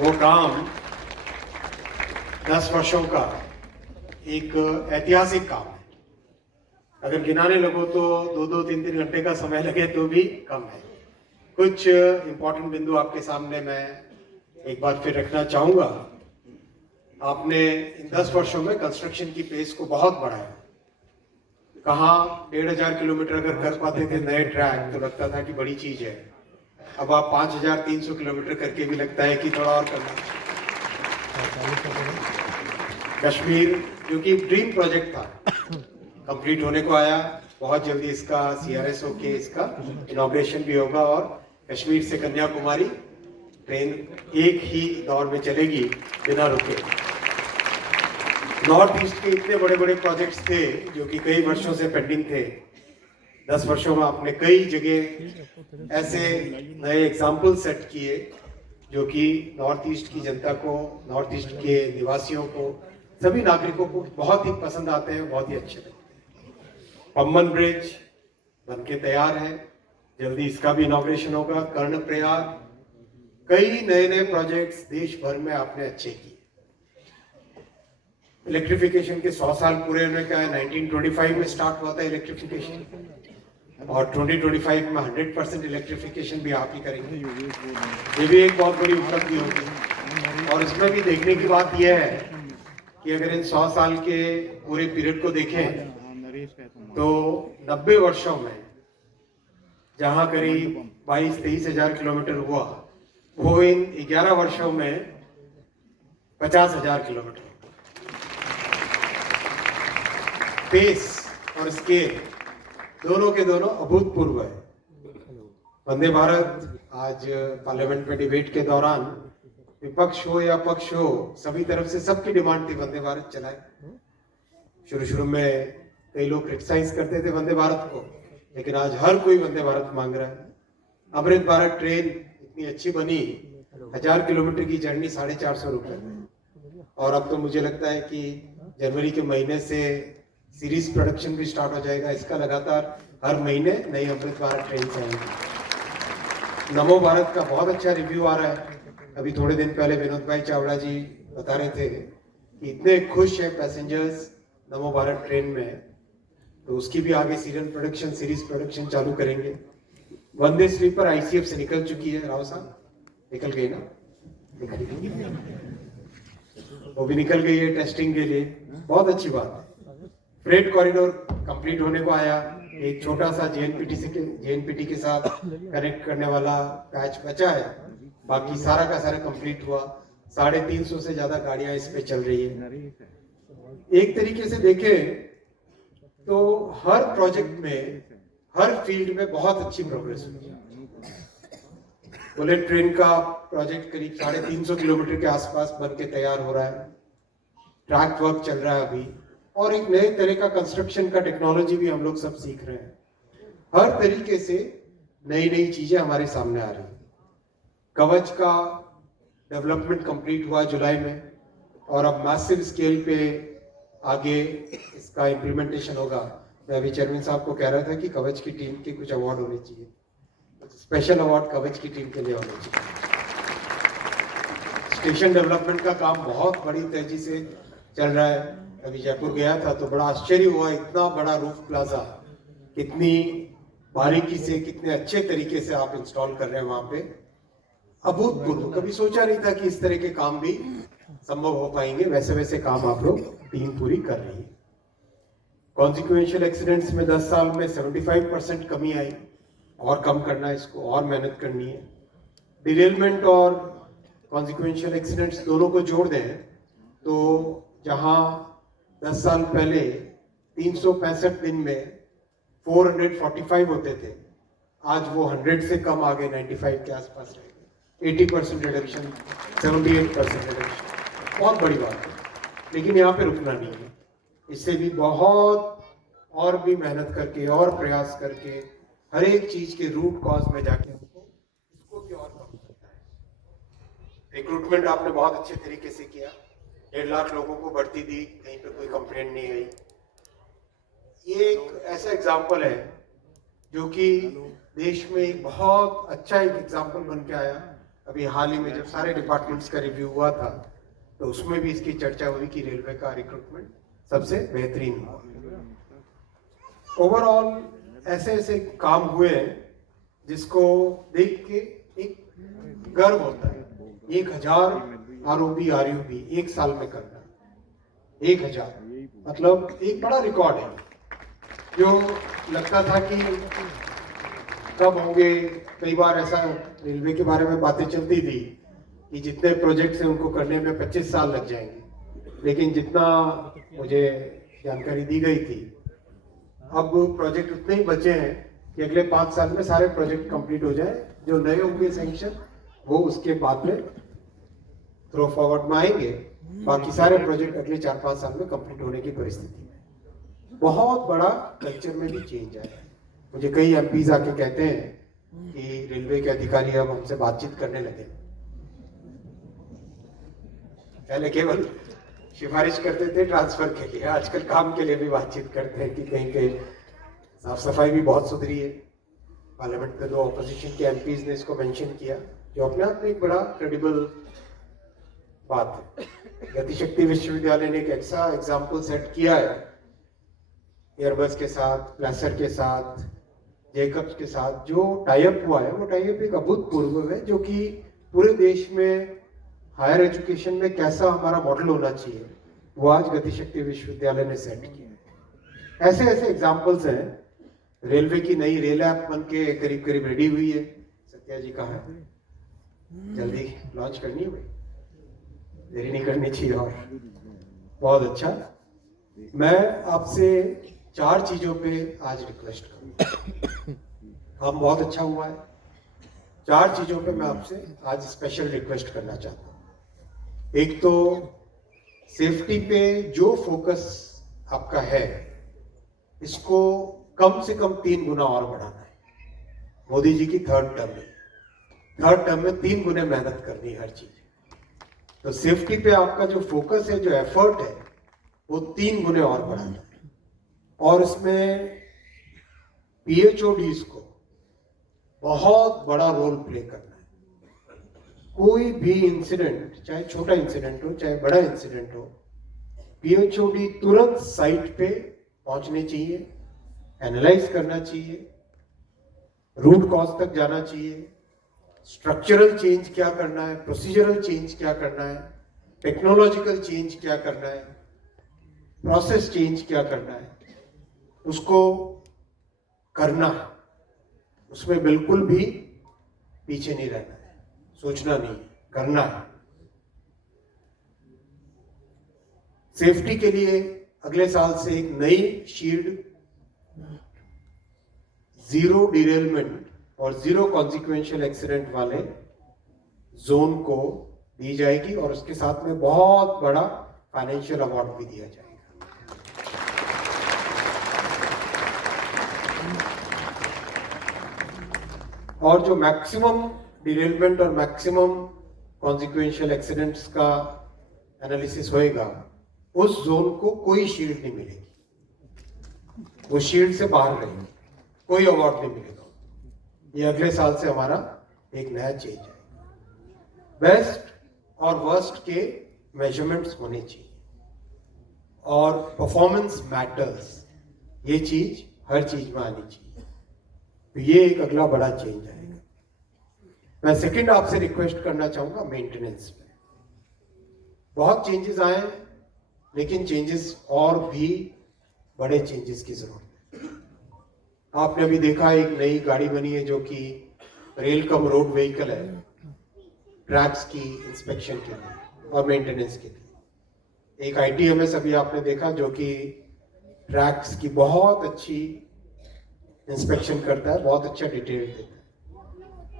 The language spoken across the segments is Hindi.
वो काम 10 वर्षों का एक ऐतिहासिक काम है। अगर गिनाने लगो तो 2-2, 3-3 घंटे का समय लगे तो भी कम है। कुछ इंपॉर्टेंट बिंदु आपके सामने मैं एक बार फिर रखना चाहूंगा। आपने इन 10 वर्षों में कंस्ट्रक्शन की पेस को बहुत बढ़ाया। कहाँ 1500 किलोमीटर अगर कर पाते थे नए ट्रैक तो लगता था कि बड़ी चीज है। अब आप 5300 किलोमीटर करके भी लगता है कि थोड़ा और करना। कश्मीर जो कि ड्रीम प्रोजेक्ट था कंप्लीट होने को आया। बहुत जल्दी इसका CRS होके इसका इनॉग्रेशन भी होगा और कश्मीर से कन्याकुमारी ट्रेन एक ही दौर में चलेगी बिना रुके। नॉर्थ ईस्ट के इतने बड़े बड़े प्रोजेक्ट्स थे जो कि कई वर्षों से पेंडिंग थे। 10 वर्षों में आपने कई जगह ऐसे नए एग्जाम्पल सेट किए जो कि नॉर्थ ईस्ट की जनता को, नॉर्थ ईस्ट के निवासियों को, सभी नागरिकों को बहुत ही पसंद आते हैं, बहुत ही अच्छे लगते हैं। पम्बन ब्रिज बनके तैयार है, जल्दी इसका भी इनॉग्रेशन होगा। कर्णप्रयाग, कई नए नए प्रोजेक्ट्स देश भर में आपने अच्छे किए। इलेक्ट्रिफिकेशन के 100 साल पूरे होने का है। 1925 में स्टार्ट हुआ था इलेक्ट्रिफिकेशन और 2025 में 100% इलेक्ट्रिफिकेशन भी आप ही करेंगे। ये भी एक बहुत बड़ी उपलब्धि होगी। और इसमें भी देखने की बात यह है कि अगर इन 100 साल के पूरे पीरियड को देखें तो 90 वर्षों में जहां करीब 22-23 हजार किलोमीटर हुआ, वो इन 11 वर्षों में 50,000 किलोमीटर। पेस और स्केल दोनों के दोनों अभूतपूर्व है। वंदे भारत आज पार्लियामेंट में डिबेट के दौरान विपक्ष हो या पक्ष हो, सभी तरफ से सबकी डिमांड थी वंदे भारत चलाए। शुरू शुरू में कई लोग क्रिटिसाइज करते थे वंदे भारत को, लेकिन आज हर कोई वंदे भारत मांग रहा है। अमृत भारत ट्रेन इतनी अच्छी बनी, 1000 किलोमीटर की जर्नी 450 रुपए में। और अब तो मुझे लगता है कि जनवरी के महीने से सीरीज प्रोडक्शन भी स्टार्ट हो जाएगा इसका। लगातार हर महीने नई अमृत भारत ट्रेन आएंगी। नमो भारत का बहुत अच्छा रिव्यू आ रहा है। अभी थोड़े दिन पहले विनोद भाई चावड़ा जी बता रहे थे कि इतने खुश है पैसेंजर्स नमो भारत ट्रेन में, तो उसकी भी आगे सीरियल प्रोडक्शन, सीरीज प्रोडक्शन चालू करेंगे। वंदे स्लीपर ICF से निकल चुकी है, राव साहब निकल गई ना? निकल गई, वो भी निकल गई है टेस्टिंग के लिए, बहुत अच्छी बात है। फ्रेट कॉरिडोर कंप्लीट होने को आया। एक छोटा सा JNPT के साथ कनेक्ट करने वाला पैच बचा है, बाकी सारा का सारा कंप्लीट हुआ। 350 से ज्यादा गाड़ियां इस पे चल रही है। एक तरीके से देखें तो हर प्रोजेक्ट में, हर फील्ड में बहुत अच्छी प्रोग्रेस हुई है। बुलेट ट्रेन का प्रोजेक्ट करीब 350 किलोमीटर के आसपास बन के तैयार हो रहा है। ट्रैक वर्क चल रहा है अभी, और एक नए तरह का कंस्ट्रक्शन का टेक्नोलॉजी भी हम लोग सब सीख रहे हैं। हर तरीके से नई नई चीजें हमारे सामने आ रही हैं। कवच का डेवलपमेंट कंप्लीट हुआ जुलाई में, और अब मैसिव स्केल पे आगे इसका इम्प्लीमेंटेशन होगा। मैं अभी चेयरमैन साहब को कह रहा था कि कवच की टीम के कुछ अवार्ड होने चाहिए, स्पेशल अवार्ड कवच की टीम के लिए होने चाहिए। स्टेशन डेवलपमेंट का काम बहुत बड़ी तेजी से चल रहा है। अभी जयपुर गया था तो बड़ा आश्चर्य हुआ, इतना बड़ा रूफ प्लाजा, कितनी बारीकी से, कितने अच्छे तरीके से आप इंस्टॉल कर रहे हैं वहां पे। अभूतपूर्व, कभी सोचा नहीं था कि इस तरह के काम भी संभव हो पाएंगे। वैसे वैसे काम आप लोग टीम पूरी कर रही है। कॉन्सिक्वेंशियल एक्सीडेंट्स में 10 साल में 75% कमी आई, और कम करना है इसको, और मेहनत करनी है। डिरेलमेंट और कॉन्सिक्वेंशियल एक्सीडेंट्स दोनों को जोड़ दें तो जहां 10 साल पहले 365 दिन में 445 होते थे, आज वो 100 से कम आ गए, 95 के आसपास रह गए। 80% रिडक्शन, 78% रिडक्शन, बहुत बड़ी बात है। लेकिन यहाँ पे रुकना नहीं है, इससे भी बहुत और भी मेहनत करके और प्रयास करके हर एक चीज के रूट कॉज में जाके हमको इसको भी और कम करना है। रिक्रूटमेंट आपने बहुत अच्छे तरीके से किया, 1.5 लाख लोगों को भर्ती दी, कहीं पे कोई कंप्लेंट नहीं आई। ये एक ऐसा एग्जाम्पल है जो कि देश में एक बहुत अच्छा एक एग्जाम्पल बन के आया अभी हाल ही में जब सारे डिपार्टमेंट्स का रिव्यू हुआ था तो उसमें भी इसकी चर्चा हुई कि रेलवे का रिक्रूटमेंट सबसे बेहतरीन हुआ। ओवरऑल ऐसे ऐसे काम हुए हैं जिसको देख के एक गर्व होता है। 1000 ROB RUB एक साल में करना, 1000 मतलब एक बड़ा रिकॉर्ड है। जो लगता था कि कब होंगे, कई बार ऐसा रेलवे के बारे में बातें चलती थी कि जितने प्रोजेक्ट्स हैं उनको करने में 25 साल लग जाएंगे, लेकिन जितना मुझे जानकारी दी गई थी अब प्रोजेक्ट उतने ही बचे हैं कि अगले 5 साल में सारे प्रोजेक्ट कंप्लीट हो जाए। जो नए होंगे सैंक्शन वो उसके बाद में थ्रो फॉरवर्ड में आएंगे, बाकी सारे प्रोजेक्ट अगले 4-5 साल में कंप्लीट होने की परिस्थिति में। बहुत बड़ा कल्चर में भी चेंज आया है। मुझे कई MPs आके कहते हैं कि रेलवे के अधिकारी अब हमसे बातचीत करने लगे। पहले केवल सिफारिश करते थे ट्रांसफर के लिए, आजकल काम के लिए भी बातचीत करते हैं कि कहीं कहीं साफ सफाई भी बहुत सुधरी है। पार्लियामेंट में 2 ऑपोजिशन के MPs ने इसको मेंशन किया, जो अपने आप में एक बड़ा क्रेडिबल बात है। गतिशक्ति विश्वविद्यालय ने एक ऐसा एग्जाम्पल सेट किया है एयरबस के साथ, प्लेसर के साथ, जेकब्स के साथ जो टाइप हुआ है, वो टाइप एक अभूतपूर्व है, जो कि पूरे देश में हायर एजुकेशन में कैसा हमारा मॉडल होना चाहिए वो आज गतिशक्ति विश्वविद्यालय ने सेट किया। ऐसे ऐसे एग्जाम्पल्स हैं। रेलवे की नई रेल ऐप बन के करीब करीब रेडी हुई है। सत्या जी कहाँ है? जल्दी लॉन्च करनी है भाई, देरी नहीं करनी चाहिए। और बहुत अच्छा, मैं आपसे 4 चीजों पे आज रिक्वेस्ट करूंगा। काम बहुत अच्छा हुआ है। 4 चीजों पे मैं आपसे आज स्पेशल रिक्वेस्ट करना चाहता हूँ। एक तो सेफ्टी पे जो फोकस आपका है इसको कम से कम 3 गुना और बढ़ाना है। मोदी जी की 3rd टर्म में 3 गुने मेहनत करनी है हर चीज। तो सेफ्टी पे आपका जो फोकस है, जो एफर्ट है, वो 3 गुने और बढ़ाना है। और इसमें PHODs को बहुत बड़ा रोल प्ले करना है। कोई भी इंसिडेंट, चाहे छोटा इंसिडेंट हो चाहे बड़ा इंसिडेंट हो, PHOD तुरंत साइट पे पहुंचने चाहिए, एनालाइज करना चाहिए, रूट कॉज तक जाना चाहिए, स्ट्रक्चरल चेंज क्या करना है, प्रोसीजरल चेंज क्या करना है, टेक्नोलॉजिकल चेंज क्या करना है, प्रोसेस चेंज क्या करना है, उसको करना है। उसमें बिल्कुल भी पीछे नहीं रहना है, सोचना नहीं, करना है। सेफ्टी के लिए अगले साल से एक नई शील्ड, 0 डिरेलमेंट और 0 कॉन्सिक्वेंशियल एक्सीडेंट वाले जोन को दी जाएगी और उसके साथ में बहुत बड़ा फाइनेंशियल अवार्ड भी दिया जाएगा। और जो मैक्सिमम डिरेलमेंट और मैक्सिमम कॉन्सिक्वेंशियल एक्सीडेंट्स का एनालिसिस होएगा, उस जोन को कोई शील्ड नहीं मिलेगी, वो शील्ड से बाहर रहेगी, कोई अवार्ड नहीं मिलेगा। ये अगले साल से हमारा एक नया चेंज है। बेस्ट और वर्स्ट के मेजरमेंट्स होने चाहिए और परफॉर्मेंस मैटर्स, ये चीज हर चीज में आनी चाहिए। तो ये एक अगला बड़ा चेंज आएगा। मैं सेकंड आपसे रिक्वेस्ट करना चाहूंगा मेंटेनेंस में। बहुत चेंजेस आए, लेकिन चेंजेस और भी बड़े चेंजेस की जरूरत है। आपने अभी देखा एक नई गाड़ी बनी है जो कि रेल कम रोड व्हीकल है, ट्रैक्स की इंस्पेक्शन के लिए और मेंटेनेंस के लिए। एक ITMS अभी आपने देखा जो कि ट्रैक्स की बहुत अच्छी इंस्पेक्शन करता है, बहुत अच्छा डिटेल देता है।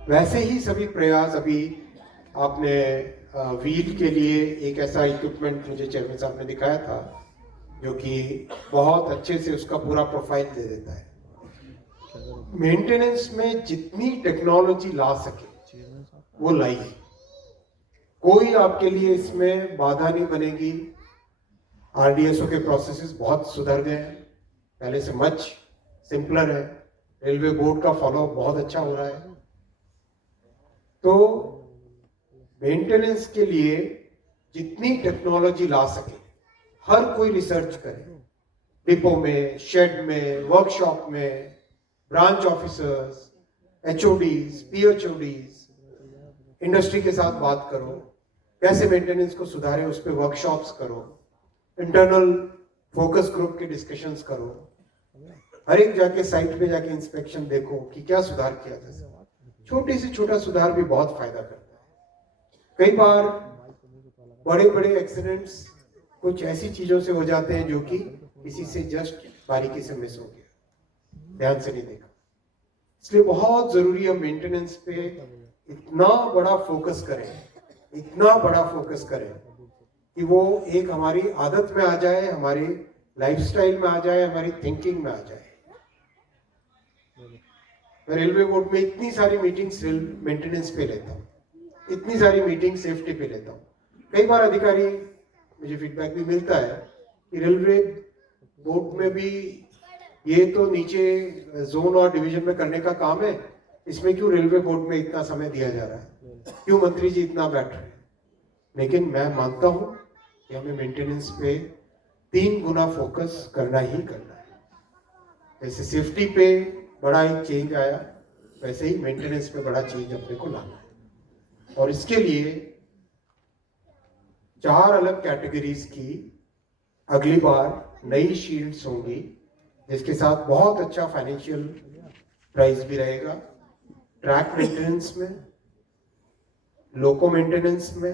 वैसे ही सभी प्रयास अभी आपने व्हील के लिए एक ऐसा इक्विपमेंट मुझे चेयरमैन साहब ने दिखाया था जो कि बहुत अच्छे से उसका पूरा प्रोफाइल दे देता है। मेंटेनेंस में जितनी टेक्नोलॉजी ला सके वो लाइए, कोई आपके लिए इसमें बाधा नहीं बनेगी। RDSO के प्रोसेसेस बहुत सुधर गए हैं, पहले से मच सिंपलर है। रेलवे बोर्ड का फॉलो बहुत अच्छा हो रहा है। तो मेंटेनेंस के लिए जितनी टेक्नोलॉजी ला सके हर कोई रिसर्च करे, डिपो में, शेड में, वर्कशॉप में, ब्रांच ऑफिसर्स, एचओडीज, पीएचओडीज, इंडस्ट्री के साथ बात करो, कैसे मेंटेनेंस को सुधारे, उस पर वर्कशॉप्स करो, इंटरनल फोकस ग्रुप के डिस्कशंस करो, हर एक जाके साइट पे जाके इंस्पेक्शन देखो कि क्या सुधार किया जा सकता है। छोटे से छोटा सुधार भी बहुत फायदा करता है। कई बार बड़े बड़े एक्सीडेंट्स कुछ ऐसी चीजों से हो जाते हैं जो कि किसी से जस्ट बारीकी से मिस हो गया, ध्यान से नहीं देखा। इसलिए बहुत जरूरी है मेंटेनेंस पे इतना बड़ा फोकस करें, इतना बड़ा फोकस करें कि वो एक हमारी आदत में आ जाए, हमारी लाइफस्टाइल में आ जाए, हमारी थिंकिंग में आ जाए। मैं रेलवे बोर्ड में इतनी सारी मीटिंग्स मेंटेनेंस पे लेता हूँ, इतनी सारी मीटिंग सेफ्टी पे लेता हूँ। कई बार अधिकारी, मुझे फीडबैक भी मिलता है कि रेलवे बोर्ड में भी ये तो नीचे जोन और डिवीजन में करने का काम है, इसमें क्यों रेलवे बोर्ड में इतना समय दिया जा रहा है, क्यों मंत्री जी इतना बैठ रहे हैं। लेकिन मैं मानता हूं कि हमें मेंटेनेंस पे 3 गुना फोकस करना ही करना है। जैसे सेफ्टी पे बड़ा एक चेंज आया, वैसे ही मेंटेनेंस पे बड़ा चेंज अपने को लाना है। और इसके लिए 4 अलग कैटेगरीज की अगली बार नई शील्ड्स होंगी, जिसके साथ बहुत अच्छा फाइनेंशियल प्राइस भी रहेगा। ट्रैक मेंटेनेंस में, लोको मेंटेनेंस में,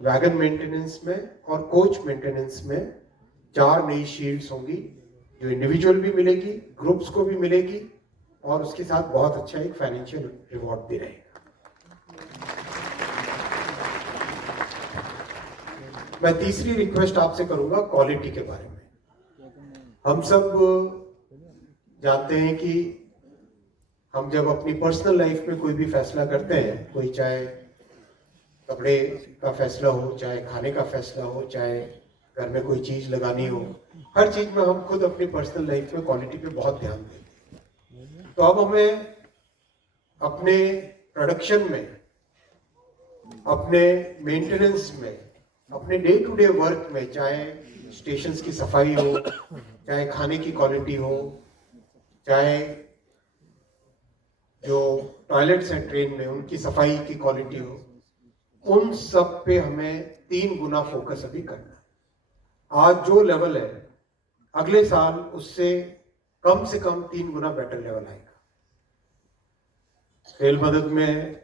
वैगन मेंटेनेंस में और कोच मेंटेनेंस में 4 नई शील्ड्स होंगी, जो इंडिविजुअल भी मिलेगी, ग्रुप्स को भी मिलेगी और उसके साथ बहुत अच्छा एक फाइनेंशियल रिवॉर्ड भी रहेगा। मैं तीसरी रिक्वेस्ट आपसे करूंगा क्वालिटी के बारे में। हम सब जानते हैं कि हम जब अपनी पर्सनल लाइफ में कोई भी फैसला करते हैं, कोई चाहे कपड़े का फैसला हो, चाहे खाने का फैसला हो, चाहे घर में कोई चीज लगानी हो, हर चीज में हम खुद अपनी पर्सनल लाइफ में क्वालिटी पे बहुत ध्यान देते हैं। तो अब हमें अपने प्रोडक्शन में, अपने मेंटेनेंस में, अपने डे टू डे वर्क में, चाहे स्टेशंस की सफाई हो, चाहे खाने की क्वालिटी हो, चाहे जो टॉयलेट्स हैं ट्रेन में उनकी सफाई की क्वालिटी हो, उन सब पे हमें 3 गुना फोकस अभी करना है। आज जो लेवल है, अगले साल उससे कम से कम 3 गुना बेटर लेवल आएगा। रेल मदद में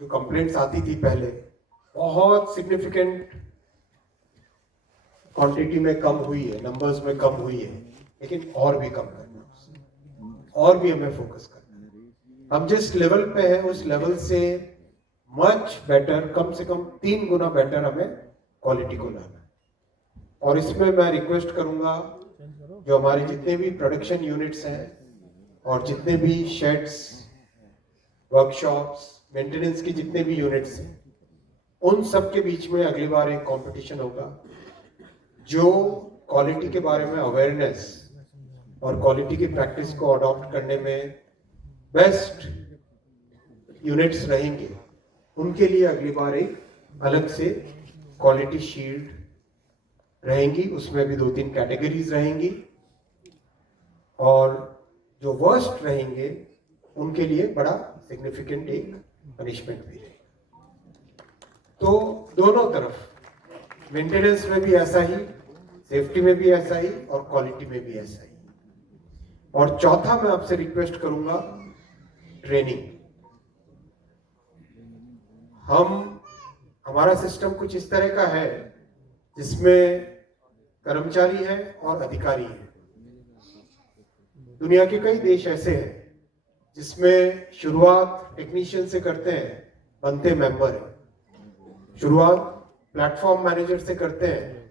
जो कंप्लेंट्स आती थी पहले, बहुत सिग्निफिकेंट क्वांटिटी में कम हुई है, नंबर्स में कम हुई है, लेकिन और भी कम करना है, और भी हमें फोकस करना है। हम जिस लेवल पे हैं उस लेवल से मच बेटर, कम से कम 3 गुना बेटर हमें क्वालिटी को लाना है। और इसमें मैं रिक्वेस्ट करूंगा, जो हमारे जितने भी प्रोडक्शन यूनिट्स हैं और जितने भी शेड्स, वर्कशॉप्स, मेंटेनेंस की जितने भी यूनिट्स हैं, उन सब के बीच में अगली बार एक कंपटीशन होगा। जो क्वालिटी के बारे में अवेयरनेस और क्वालिटी की प्रैक्टिस को अडॉप्ट करने में बेस्ट यूनिट्स रहेंगे, उनके लिए अगली बार एक अलग से क्वालिटी शील्ड रहेंगी। उसमें भी 2-3 कैटेगरीज रहेंगी और जो वर्स्ट रहेंगे उनके लिए बड़ा सिग्निफिकेंट एक पनिशमेंट भी रहेगा। तो दोनों तरफ, मेंटेनेंस में भी ऐसा ही, सेफ्टी में भी ऐसा ही और क्वालिटी में भी ऐसा ही। और चौथा मैं आपसे रिक्वेस्ट करूंगा, ट्रेनिंग। हमारा सिस्टम कुछ इस तरह का है जिसमें कर्मचारी है और अधिकारी है। दुनिया के कई देश ऐसे हैं जिसमें शुरुआत टेक्नीशियन से करते हैं, बनते मेंबर हैं, शुरुआत प्लेटफॉर्म मैनेजर से करते हैं,